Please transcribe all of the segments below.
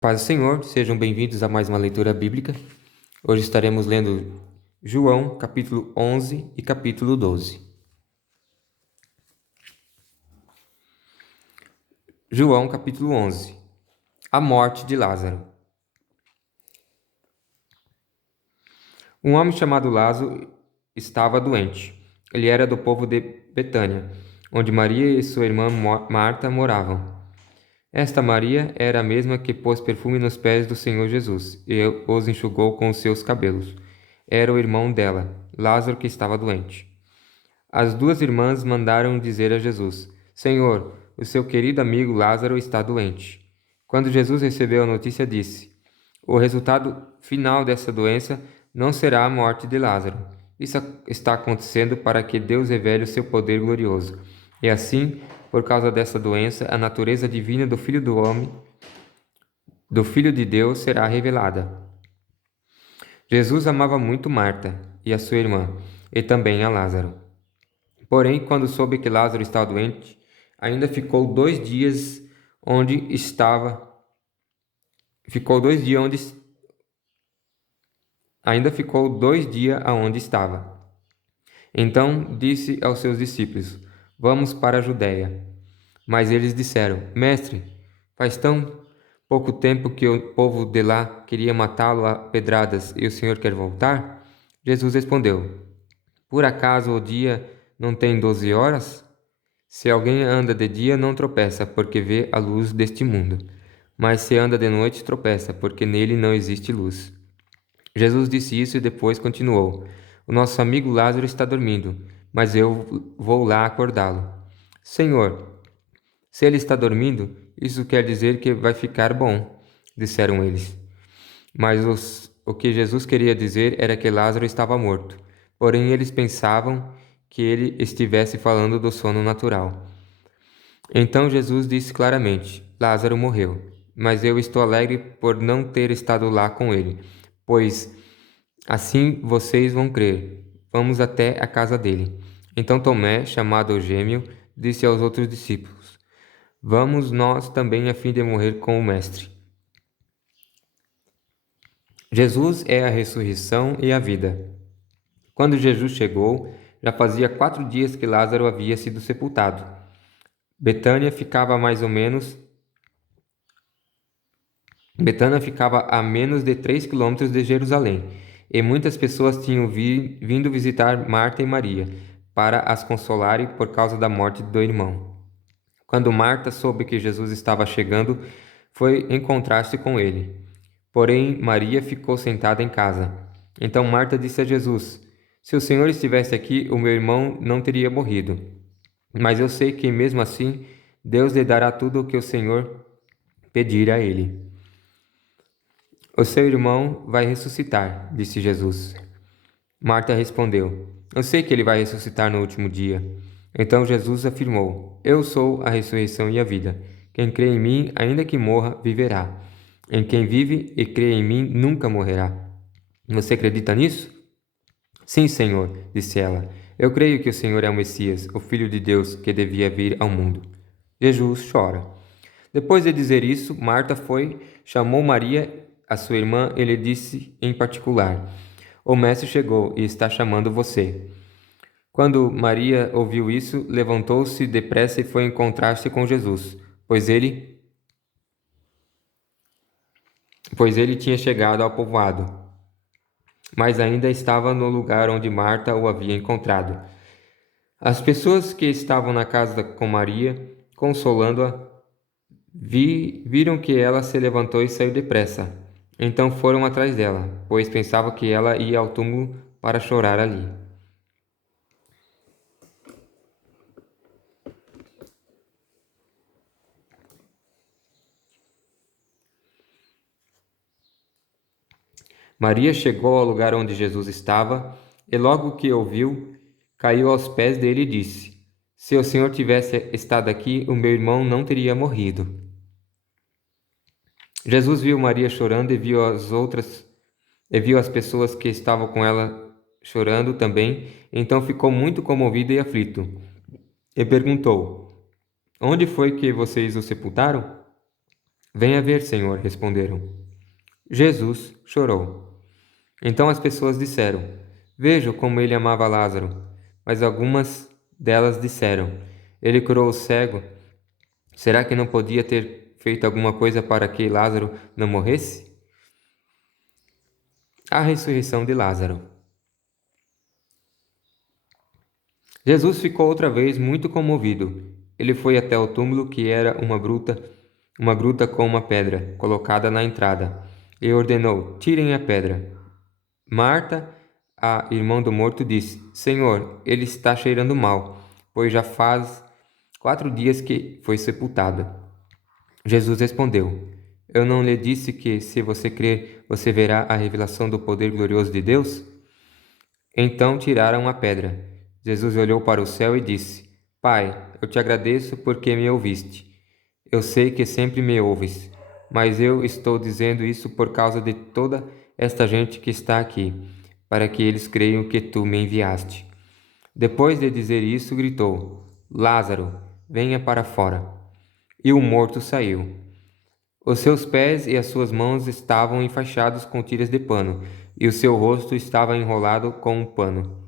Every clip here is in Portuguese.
Paz do Senhor, sejam bem-vindos a mais uma leitura bíblica. Hoje estaremos lendo João, capítulo 11 e capítulo 12. João, capítulo 11. A morte de Lázaro. Um homem chamado Lázaro estava doente. Ele era do povo de Betânia, onde Maria e sua irmã Marta moravam. Esta Maria era a mesma que pôs perfume nos pés do Senhor Jesus e os enxugou com os seus cabelos. Era o irmão dela, Lázaro, que estava doente. As duas irmãs mandaram dizer a Jesus: Senhor, o seu querido amigo Lázaro está doente. Quando Jesus recebeu a notícia, disse: O resultado final dessa doença não será a morte de Lázaro. Isso está acontecendo para que Deus revele o seu poder glorioso. E assim, por causa dessa doença, a natureza divina do Filho do Homem, do Filho de Deus, será revelada. Jesus amava muito Marta e a sua irmã, e também a Lázaro. Porém, quando soube que Lázaro estava doente, ainda ficou 2 dias onde estava. Ficou 2 dias onde. Ainda ficou 2 dias aonde estava. Então disse aos seus discípulos: Vamos para a Judéia. Mas eles disseram: Mestre, faz tão pouco tempo que o povo de lá queria matá-lo a pedradas e o Senhor quer voltar? Jesus respondeu: Por acaso o dia não tem 12 horas? Se alguém anda de dia, não tropeça, porque vê a luz deste mundo. Mas se anda de noite, tropeça, porque nele não existe luz. Jesus disse isso e depois continuou: O nosso amigo Lázaro está dormindo, mas eu vou lá acordá-lo. Senhor, se ele está dormindo, isso quer dizer que vai ficar bom, disseram eles. Mas o que Jesus queria dizer era que Lázaro estava morto. Porém, eles pensavam que ele estivesse falando do sono natural. Então Jesus disse claramente: Lázaro morreu, mas eu estou alegre por não ter estado lá com ele, pois assim vocês vão crer. Vamos até a casa dele. Então Tomé, chamado o Gêmeo, disse aos outros discípulos: Vamos nós também a fim de morrer com o Mestre. Jesus é a ressurreição e a vida. Quando Jesus chegou, já fazia 4 dias que Lázaro havia sido sepultado. Betânia ficava a menos de 3 quilômetros de Jerusalém, e muitas pessoas tinham vindo visitar Marta e Maria, para as consolarem por causa da morte do irmão. Quando Marta soube que Jesus estava chegando, foi encontrar-se com ele. Porém, Maria ficou sentada em casa. Então Marta disse a Jesus: Se o Senhor estivesse aqui, o meu irmão não teria morrido. Mas eu sei que, mesmo assim, Deus lhe dará tudo o que o Senhor pedir a ele. O seu irmão vai ressuscitar, disse Jesus. Marta respondeu: Eu sei que ele vai ressuscitar no último dia. Então Jesus afirmou: Eu sou a ressurreição e a vida. Quem crê em mim, ainda que morra, viverá. Em quem vive e crê em mim, nunca morrerá. Você acredita nisso? Sim, Senhor, disse ela. Eu creio que o Senhor é o Messias, o Filho de Deus que devia vir ao mundo. Jesus chora. Depois de dizer isso, Marta foi, chamou Maria, a sua irmã, e lhe disse em particular: O mestre chegou e está chamando você. Quando Maria ouviu isso, levantou-se depressa e foi encontrar-se com Jesus, pois ele tinha chegado ao povoado, mas ainda estava no lugar onde Marta o havia encontrado. As pessoas que estavam na casa com Maria, consolando-a, viram que ela se levantou e saiu depressa. Então foram atrás dela, pois pensavam que ela ia ao túmulo para chorar ali. Maria chegou ao lugar onde Jesus estava e, logo que o viu, caiu aos pés dele e disse: Se o Senhor tivesse estado aqui, o meu irmão não teria morrido. Jesus viu Maria chorando e viu as pessoas que estavam com ela chorando também, então ficou muito comovido e aflito. E perguntou: Onde foi que vocês o sepultaram? Venha ver, Senhor, responderam. Jesus chorou. Então as pessoas disseram: Vejo como ele amava Lázaro. Mas algumas delas disseram: Ele curou o cego. Será que não podia ter feito alguma coisa para que Lázaro não morresse? A ressurreição de Lázaro. Jesus ficou outra vez muito comovido. Ele foi até o túmulo, que era uma gruta com uma pedra colocada na entrada, e ordenou: Tirem a pedra. Marta, a irmã do morto, disse: Senhor, ele está cheirando mal, pois já faz 4 dias que foi sepultado. Jesus respondeu: Eu não lhe disse que, se você crer, você verá a revelação do poder glorioso de Deus? Então tiraram a pedra. Jesus olhou para o céu e disse: Pai, eu te agradeço porque me ouviste. Eu sei que sempre me ouves, mas eu estou dizendo isso por causa de toda esta gente que está aqui, para que eles creiam que tu me enviaste. Depois de dizer isso, gritou: Lázaro, venha para fora. E o morto saiu. Os seus pés e as suas mãos estavam enfaixados com tiras de pano, e o seu rosto estava enrolado com um pano.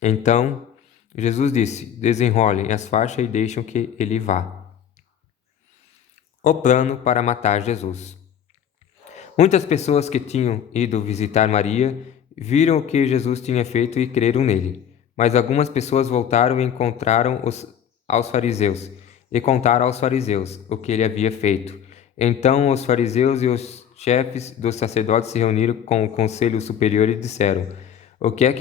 Então Jesus disse: Desenrolem as faixas e deixem que ele vá. O plano para matar Jesus. Muitas pessoas que tinham ido visitar Maria viram o que Jesus tinha feito e creram nele. Mas algumas pessoas voltaram e aos fariseus e contaram aos fariseus o que ele havia feito. Então os fariseus e os chefes dos sacerdotes se reuniram com o conselho superior e disseram: O que é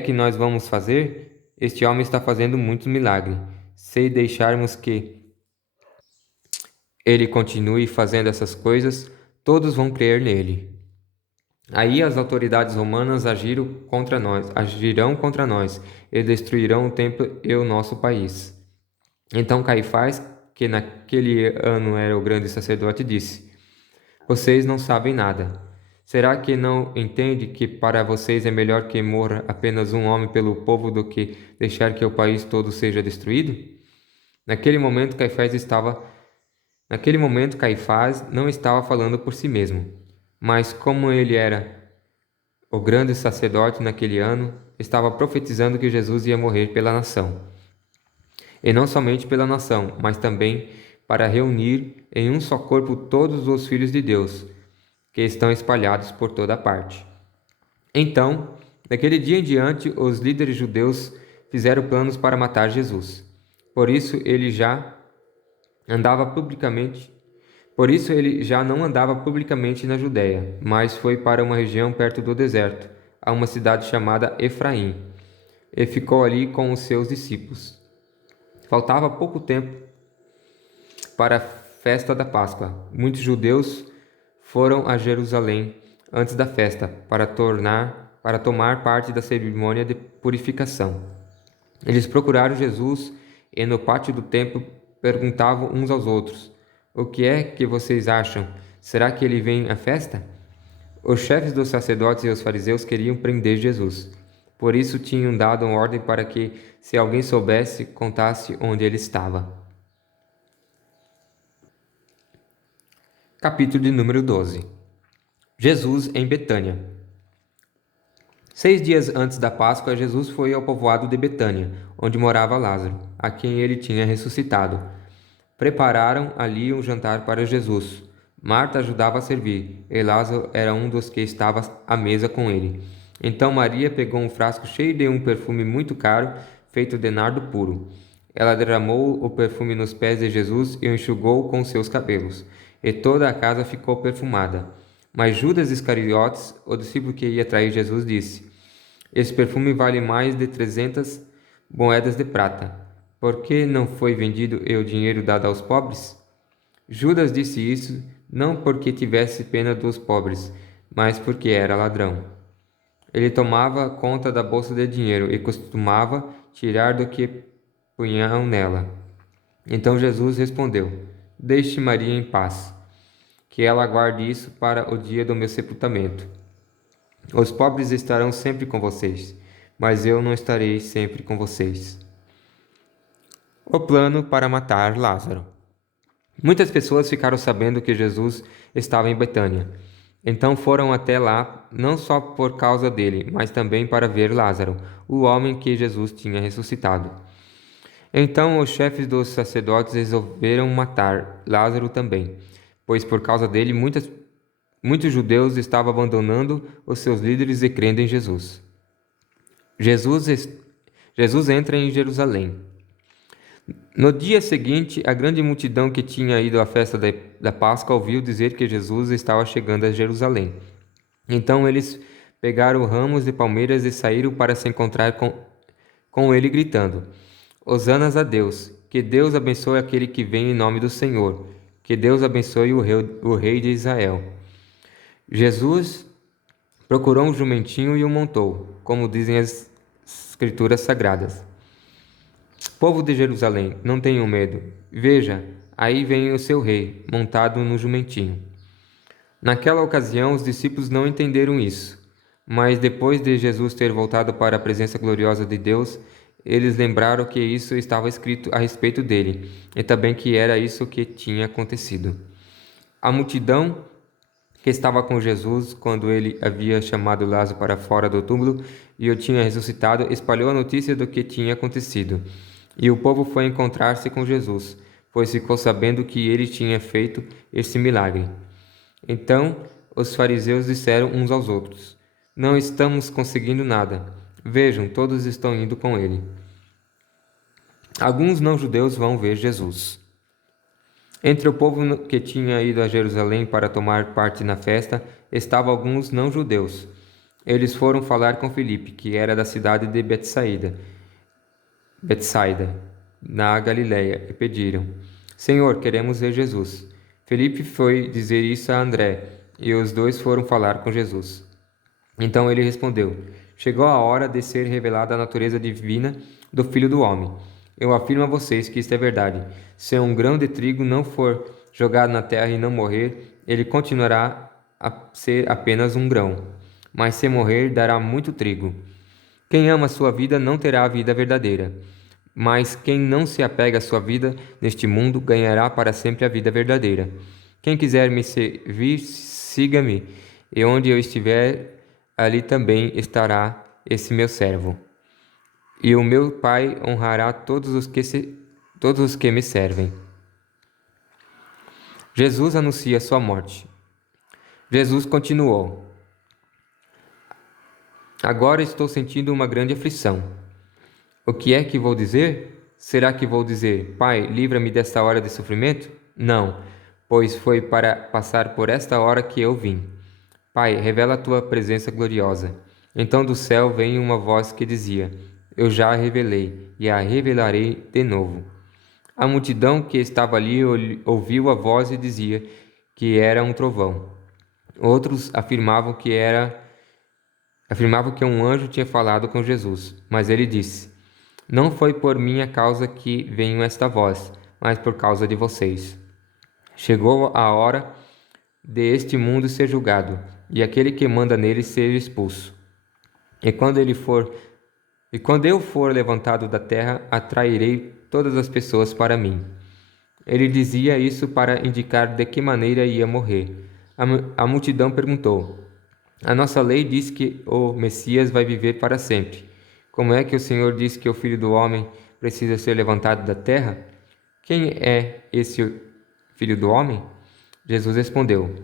que nós vamos fazer? Este homem está fazendo muitos milagres. Se deixarmos que ele continue fazendo essas coisas, todos vão crer nele. Aí as autoridades romanas agirão contra nós e destruirão o templo e o nosso país. Então Caifás, que naquele ano era o grande sacerdote, disse: Vocês não sabem nada. Será que não entende que para vocês é melhor que morra apenas um homem pelo povo do que deixar que o país todo seja destruído? Naquele momento Caifás não estava falando por si mesmo, mas como ele era o grande sacerdote naquele ano, estava profetizando que Jesus ia morrer pela nação. E não somente pela nação, mas também para reunir em um só corpo todos os filhos de Deus, que estão espalhados por toda parte. Então, daquele dia em diante, os líderes judeus fizeram planos para matar Jesus. Por isso ele já não andava publicamente na Judéia, mas foi para uma região perto do deserto, a uma cidade chamada Efraim, e ficou ali com os seus discípulos. Faltava pouco tempo para a festa da Páscoa. Muitos judeus foram a Jerusalém antes da festa para tomar parte da cerimônia de purificação. Eles procuraram Jesus e no pátio do templo perguntavam uns aos outros: O que é que vocês acham? Será que ele vem à festa? Os chefes dos sacerdotes e os fariseus queriam prender Jesus. Por isso tinham dado ordem para que, se alguém soubesse, contasse onde ele estava. Capítulo de número 12. Jesus em Betânia. 6 dias antes da Páscoa, Jesus foi ao povoado de Betânia, onde morava Lázaro, a quem ele tinha ressuscitado. Prepararam ali um jantar para Jesus. Marta ajudava a servir, e Lázaro era um dos que estava à mesa com ele. Então Maria pegou um frasco cheio de um perfume muito caro, feito de nardo puro. Ela derramou o perfume nos pés de Jesus e o enxugou com seus cabelos, e toda a casa ficou perfumada. Mas Judas Iscariotes, o discípulo que ia trair Jesus, disse: Esse perfume vale mais de 300 moedas de prata. Por que não foi vendido e o dinheiro dado aos pobres? Judas disse isso não porque tivesse pena dos pobres, mas porque era ladrão. Ele tomava conta da bolsa de dinheiro e costumava tirar do que punham nela. Então Jesus respondeu: Deixe Maria em paz, que ela guarde isso para o dia do meu sepultamento. Os pobres estarão sempre com vocês, mas eu não estarei sempre com vocês. O plano para matar Lázaro. Muitas pessoas ficaram sabendo que Jesus estava em Betânia. Então foram até lá, não só por causa dele, mas também para ver Lázaro, o homem que Jesus tinha ressuscitado. Então os chefes dos sacerdotes resolveram matar Lázaro também, pois por causa dele muitos judeus estavam abandonando os seus líderes e crendo em Jesus. Jesus entra em Jerusalém. No dia seguinte, a grande multidão que tinha ido à festa da Páscoa ouviu dizer que Jesus estava chegando a Jerusalém. Então eles pegaram ramos de palmeiras e saíram para se encontrar com ele, gritando: Hosanas a Deus! Que Deus abençoe aquele que vem em nome do Senhor! Que Deus abençoe o rei de Israel! Jesus procurou um jumentinho e o montou, como dizem as Escrituras Sagradas. Povo de Jerusalém, não tenham medo. Veja, aí vem o seu rei, montado no jumentinho. Naquela ocasião, os discípulos não entenderam isso. Mas depois de Jesus ter voltado para a presença gloriosa de Deus, eles lembraram que isso estava escrito a respeito dele, e também que era isso que tinha acontecido. A multidão que estava com Jesus quando ele havia chamado Lázaro para fora do túmulo e o tinha ressuscitado, espalhou a notícia do que tinha acontecido. E o povo foi encontrar-se com Jesus, pois ficou sabendo que ele tinha feito esse milagre. Então os fariseus disseram uns aos outros: Não estamos conseguindo nada. Vejam, todos estão indo com ele. Alguns não-judeus vão ver Jesus. Entre o povo que tinha ido a Jerusalém para tomar parte na festa, estavam alguns não-judeus. Eles foram falar com Filipe, que era da cidade de Betsaida, na Galiléia, e pediram: Senhor, queremos ver Jesus. Filipe foi dizer isso a André, e os dois foram falar com Jesus. Então ele respondeu: Chegou a hora de ser revelada a natureza divina do Filho do Homem. Eu afirmo a vocês que isto é verdade. Se um grão de trigo não for jogado na terra e não morrer, ele continuará a ser apenas um grão. Mas se morrer, dará muito trigo. Quem ama a sua vida não terá a vida verdadeira. Mas quem não se apega à sua vida neste mundo ganhará para sempre a vida verdadeira. Quem quiser me servir, siga-me, e onde eu estiver, ali também estará esse meu servo. E o meu Pai honrará todos os que me servem. Jesus anuncia sua morte. Jesus continuou: Agora estou sentindo uma grande aflição. O que é que vou dizer? Será que vou dizer: Pai, livra-me desta hora de sofrimento? Não, pois foi para passar por esta hora que eu vim. Pai, revela a tua presença gloriosa. Então do céu veio uma voz que dizia: Eu já a revelei e a revelarei de novo. A multidão que estava ali ouviu a voz e dizia que era um trovão. Outros afirmavam que um anjo tinha falado com Jesus, mas ele disse: Não foi por minha causa que veio esta voz, mas por causa de vocês. Chegou a hora de este mundo ser julgado, e aquele que manda nele ser expulso. E quando eu for levantado da terra, atrairei todas as pessoas para mim. Ele dizia isso para indicar de que maneira ia morrer. A multidão perguntou: A nossa lei diz que o Messias vai viver para sempre. Como é que o Senhor diz que o Filho do Homem precisa ser levantado da terra? Quem é esse Filho do Homem? Jesus respondeu: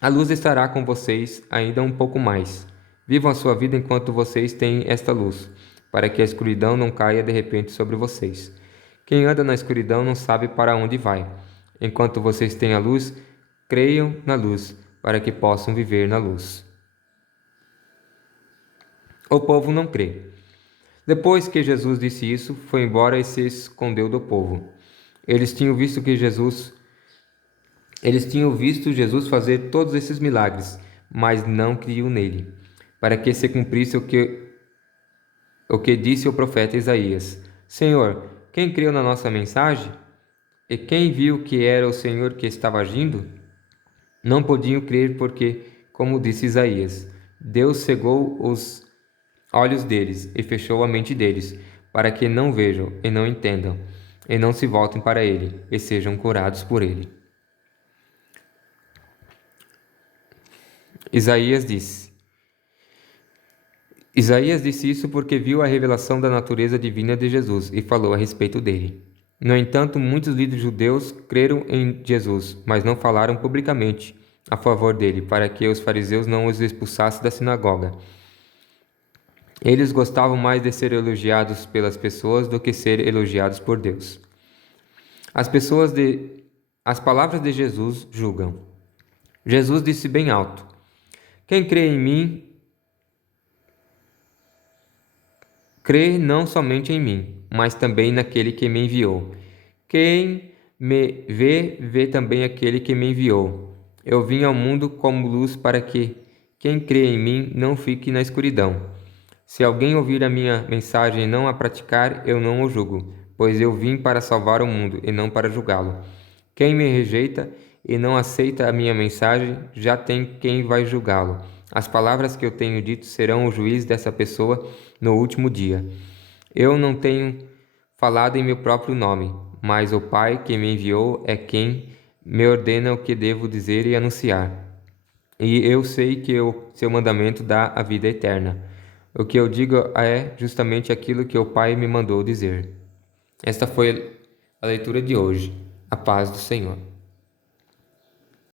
A luz estará com vocês ainda um pouco mais. Vivam a sua vida enquanto vocês têm esta luz, para que a escuridão não caia de repente sobre vocês. Quem anda na escuridão não sabe para onde vai. Enquanto vocês têm a luz, creiam na luz, para que possam viver na luz. O povo não crê. Depois que Jesus disse isso, foi embora e se escondeu do povo. Eles tinham visto Jesus fazer todos esses milagres, mas não criam nele, para que se cumprisse o que disse o profeta Isaías: Senhor, quem creu na nossa mensagem? E quem viu que era o Senhor que estava agindo? Não podiam crer porque, como disse Isaías, Deus cegou os olhos deles e fechou a mente deles, para que não vejam e não entendam, e não se voltem para ele, e sejam curados por ele. Isaías disse isso porque viu a revelação da natureza divina de Jesus e falou a respeito dele. No entanto, muitos líderes judeus creram em Jesus, mas não falaram publicamente a favor dele, para que os fariseus não os expulsassem da sinagoga. Eles gostavam mais de ser elogiados pelas pessoas do que ser elogiados por Deus. As palavras de Jesus julgam. Jesus disse bem alto: Quem crê em mim, crê não somente em mim, mas também naquele que me enviou. Quem me vê, vê também aquele que me enviou. Eu vim ao mundo como luz para que quem crê em mim não fique na escuridão. Se alguém ouvir a minha mensagem e não a praticar, eu não o julgo, pois eu vim para salvar o mundo e não para julgá-lo. Quem me rejeita e não aceita a minha mensagem, já tem quem vai julgá-lo. As palavras que eu tenho dito serão o juiz dessa pessoa no último dia. Eu não tenho falado em meu próprio nome, mas o Pai que me enviou é quem me ordena o que devo dizer e anunciar. E eu sei que o seu mandamento dá a vida eterna. O que eu digo é justamente aquilo que o Pai me mandou dizer. Esta foi a leitura de hoje. A paz do Senhor.